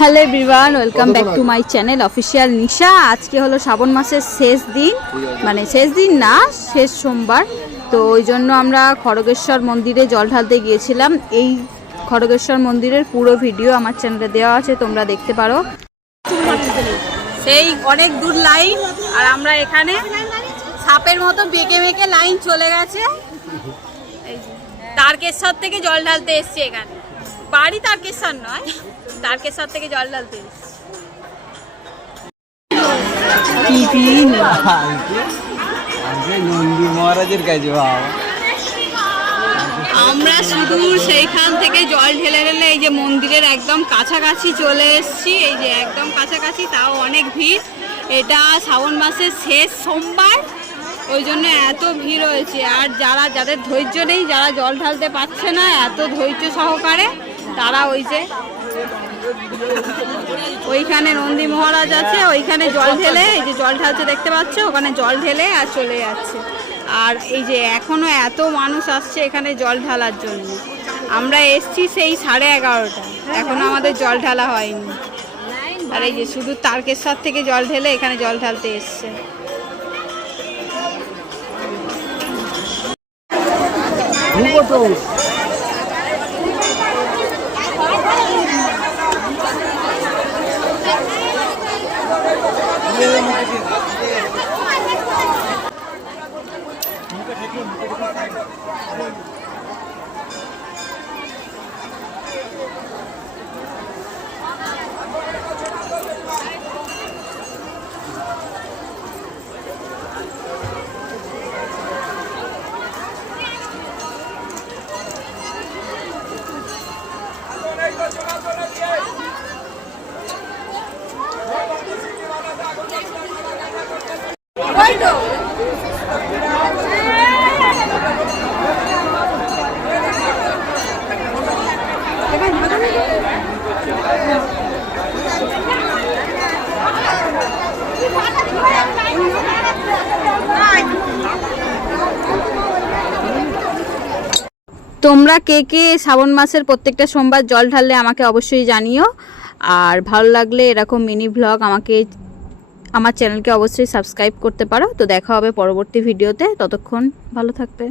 Hello everyone welcome back to my channel official Nisha. আজকে হলো শ্রাবণ মাসের শেষ দিন মানে শেষ দিন না শেষ সোমবার। তো ওই জন্য আমরা খড়গেশ্বর মন্দিরে জল ঢালতে গিয়েছিলাম। এই খড়গেশ্বর মন্দিরের পুরো ভিডিও আমার চ্যানেলে দেওয়া আছে তোমরা দেখতে পারো। সেই অনেক দূর লাইন আর আমরা এখানে সাপের মতো বেঁকে বেঁকে লাইন চলে গেছে। তারকেশ্বর থেকে জল ঢালতে এসছি এখানে। বাড়ি তারকেশ্বর নয়। তারকেশ্বর থেকে জল ঢালতে নন্দী মহারাজের কাছে বাবা। আমরা শুধু সেইখান থেকে জল ঢেলে ঢেলে এই যে মন্দিরের একদম কাছাকাছি চলে এসেছি। এই যে একদম কাছাকাছি তাও অনেক ভিড়। এটা শ্রাবণ মাসের শেষ সোমবার। ওই জন্য এত ভিড় হয়েছে। আর যারা যাদের ধৈর্য নেই যারা জল ঢালতে পারছে না এত ধৈর্য সহকারে তারা ওই যে ওইখানে নন্দী মহারাজ আছে, ওইখানে জল ঢেলে, এই যে জল ঢালছে দেখতে পাচ্ছ? ওখানে জল ঢেলে আর চলে যাচ্ছে। আর এই যে এখনও এত মানুষ আসছে এখানে জল ঢালার জন্য। আমরা এসছি সেই সাড়ে এগারোটা। এখনও আমাদের জল ঢালা হয়নি। আর এই যে শুধু তারকেশ্বর থেকে জল ঢেলে এখানে জল ঢালতে এসছে। তোমরা কে কে শ্রাবণ মাসের প্রত্যেকটা সোমবার জল ঢাললে আমাকে অবশ্যই জানিও। আর ভালো লাগলে এরকম মিনি ভ্লগ আমাকে আমার চ্যানেলকে অবশ্যই সাবস্ক্রাইব করতে পারো। তো দেখা হবে পরবর্তী ভিডিওতে। ততক্ষণ ভালো থাকবে।